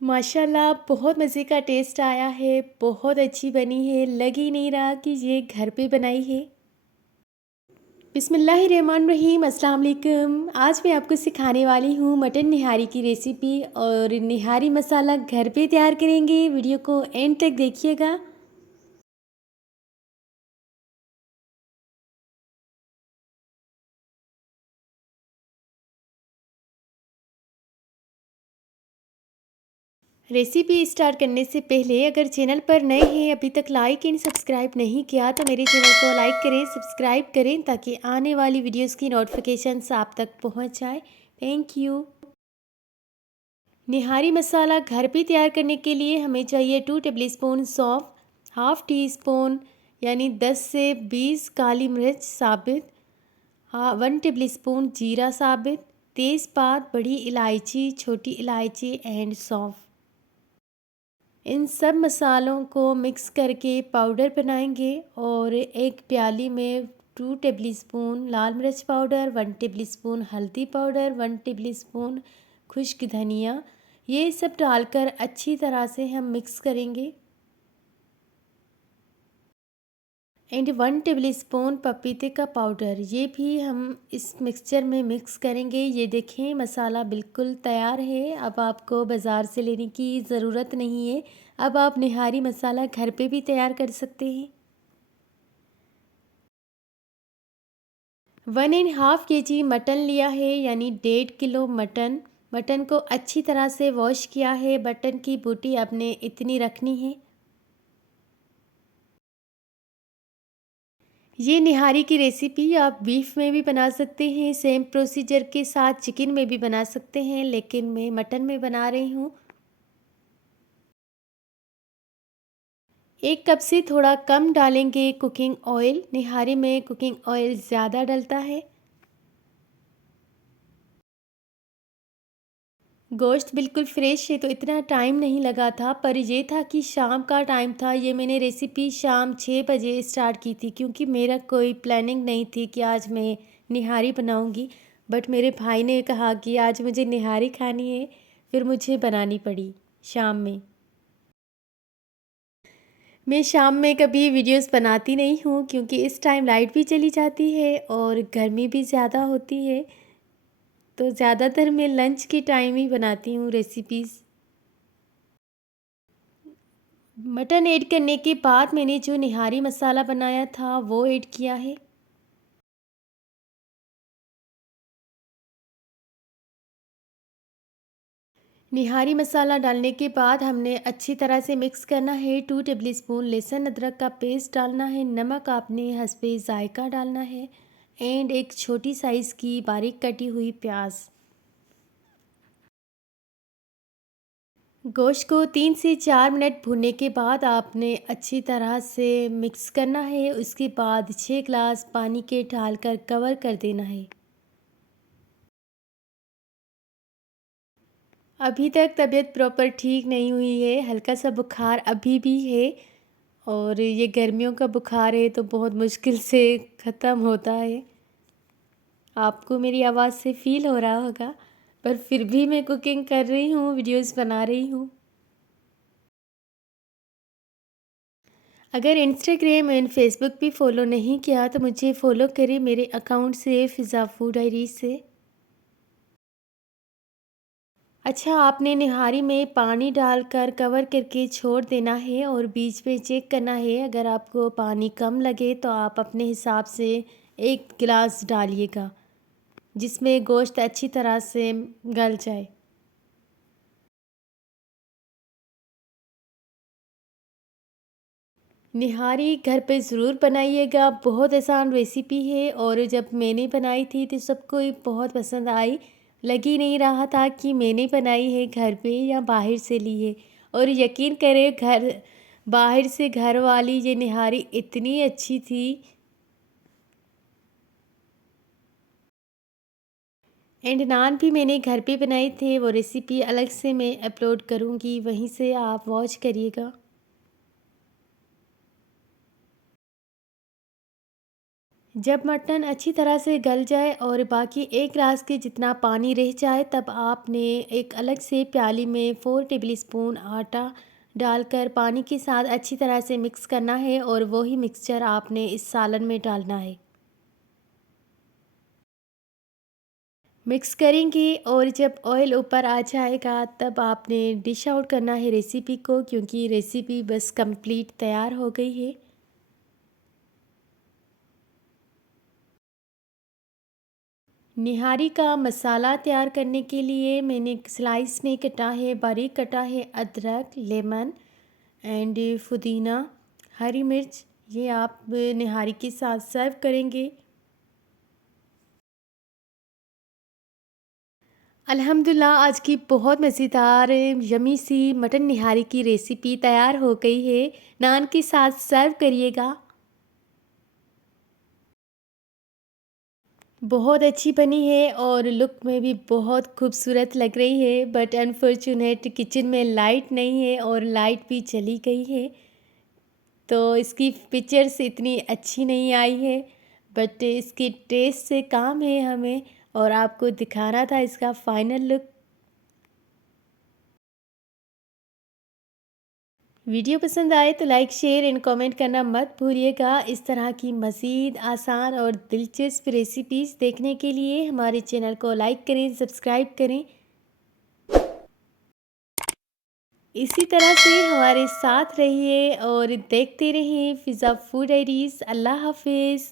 माशाल्लाह बहुत मज़े का टेस्ट आया है, बहुत अच्छी बनी है, लग ही नहीं रहा कि ये घर पे बनाई है। बिस्मिल्लाहिर्रहमानिर्रहीम, अस्सलाम वालेकुम। आज मैं आपको सिखाने वाली हूँ मटन निहारी की रेसिपी और निहारी मसाला घर पे तैयार करेंगे। वीडियो को एंड तक देखिएगा। रेसिपी स्टार्ट करने से पहले अगर चैनल पर नए हैं, अभी तक लाइक एंड सब्सक्राइब नहीं किया तो मेरे चैनल को लाइक करें, सब्सक्राइब करें ताकि आने वाली वीडियोस की नोटिफिकेशंस आप तक पहुंच जाए। Thank you. निहारी मसाला घर पे तैयार करने के लिए हमें चाहिए 2 टेबलस्पून सौंफ, हाफ़ टी स्पून यानी 10 से 20 काली मिर्च साबित, हाँ 1 टेबलस्पून जीरा साबित, तेज़पात, बड़ी इलायची, छोटी इलायची एंड सौंफ। इन सब मसालों को मिक्स करके पाउडर बनाएंगे और एक प्याली में 2 टेबलस्पून लाल मिर्च पाउडर, 1 टेबलस्पून हल्दी पाउडर, 1 टेबलस्पून खुश्क धनिया, ये सब डालकर अच्छी तरह से हम मिक्स करेंगे। एंड 1 टेबलस्पून पपीते का पाउडर, ये भी हम इस मिक्सचर में मिक्स करेंगे। ये देखें मसाला बिल्कुल तैयार है। अब आपको बाज़ार से लेने की ज़रूरत नहीं है। अब आप निहारी मसाला घर पे भी तैयार कर सकते हैं। 1.5 kg मटन लिया है, यानी 1.5 किलो मटन। मटन को अच्छी तरह से वॉश किया है। मटन की बोटी आपने इतनी रखनी है। ये निहारी की रेसिपी आप बीफ में भी बना सकते हैं, सेम प्रोसीजर के साथ चिकन में भी बना सकते हैं, लेकिन मैं मटन में बना रही हूँ। 1 कप से थोड़ा कम डालेंगे कुकिंग ऑयल। निहारी में कुकिंग ऑयल ज़्यादा डलता है। गोश्त बिल्कुल फ्रेश है तो इतना टाइम नहीं लगा था, पर ये था कि शाम का टाइम था। ये मैंने रेसिपी शाम 6 बजे स्टार्ट की थी क्योंकि मेरा कोई प्लानिंग नहीं थी कि आज मैं निहारी बनाऊंगी। बट मेरे भाई ने कहा कि आज मुझे निहारी खानी है, फिर मुझे बनानी पड़ी शाम में। मैं शाम में कभी वीडियोस बनाती नहीं हूँ क्योंकि इस टाइम लाइट भी चली जाती है और गर्मी भी ज़्यादा होती है, तो ज़्यादातर मैं लंच के टाइम ही बनाती हूँ रेसिपीज़। मटन ऐड करने के बाद मैंने जो निहारी मसाला बनाया था वो ऐड किया है। निहारी मसाला डालने के बाद हमने अच्छी तरह से मिक्स करना है। 2 टेबलस्पून लहसुन अदरक का पेस्ट डालना है। नमक आपने हस्बे ज़ायका डालना है। एंड एक छोटी साइज़ की बारीक कटी हुई प्याज। गोश्त को 3 से 4 मिनट भूनने के बाद आपने अच्छी तरह से मिक्स करना है। उसके बाद 6 ग्लास पानी के डालकर कवर कर देना है। अभी तक तबीयत प्रॉपर ठीक नहीं हुई है, हल्का सा बुखार अभी भी है और ये गर्मियों का बुखार है तो बहुत मुश्किल से ख़त्म होता है। आपको मेरी आवाज़ से फ़ील हो रहा होगा, पर फिर भी मैं कुकिंग कर रही हूँ, वीडियोस बना रही हूँ। अगर इंस्टाग्राम एंड फेसबुक भी फॉलो नहीं किया तो मुझे फॉलो करें मेरे अकाउंट से, फ़िज़ा फूड डायरी से। अच्छा, आपने निहारी में पानी डालकर कवर करके छोड़ देना है और बीच में चेक करना है। अगर आपको पानी कम लगे तो आप अपने हिसाब से 1 गिलास डालिएगा, जिसमें गोश्त अच्छी तरह से गल जाए। निहारी घर पे ज़रूर बनाइएगा, बहुत आसान रेसिपी है और जब मैंने बनाई थी तो सबको ये बहुत पसंद आई। लग ही नहीं रहा था कि मैंने बनाई है घर पे या बाहर से ली है। और यकीन करें, घर बाहर से घर वाली ये निहारी इतनी अच्छी थी। एंड नान भी मैंने घर पे बनाए थे, वो रेसिपी अलग से मैं अपलोड करूँगी, वहीं से आप वॉच करिएगा। जब मटन अच्छी तरह से गल जाए और बाकी एक ग्लास के जितना पानी रह जाए तब आपने एक अलग से प्याली में 4 टेबलस्पून आटा डालकर पानी के साथ अच्छी तरह से मिक्स करना है और वही मिक्सचर आपने इस सालन में डालना है। मिक्स करेंगे और जब ऑयल ऊपर आ जाएगा तब आपने डिश आउट करना है रेसिपी को, क्योंकि रेसिपी बस कंप्लीट तैयार हो गई है। निहारी का मसाला तैयार करने के लिए मैंने स्लाइस में कटा है, बारीक कटा है अदरक, लेमन एंड पुदीना, हरी मिर्च। ये आप निहारी के साथ सर्व करेंगे। अल्हम्दुलिल्लाह आज की बहुत मज़ेदार यमी सी मटन निहारी की रेसिपी तैयार हो गई है। नान के साथ सर्व करिएगा। बहुत अच्छी बनी है और लुक में भी बहुत खूबसूरत लग रही है, बट अनफॉर्चुनेट किचन में लाइट नहीं है और लाइट भी चली गई है, तो इसकी पिक्चर्स इतनी अच्छी नहीं आई है। बट इसके टेस्ट से काम है हमें और आपको दिखाना था इसका फाइनल लुक। वीडियो पसंद आए तो लाइक शेयर एंड कमेंट करना मत भूलिएगा। इस तरह की मज़ीद आसान और दिलचस्प रेसिपीज़ देखने के लिए हमारे चैनल को लाइक करें, सब्सक्राइब करें। इसी तरह से हमारे साथ रहिए और देखते रहिए फ़िज़ा फूड डायरीज़। अल्लाह हाफ़िज़।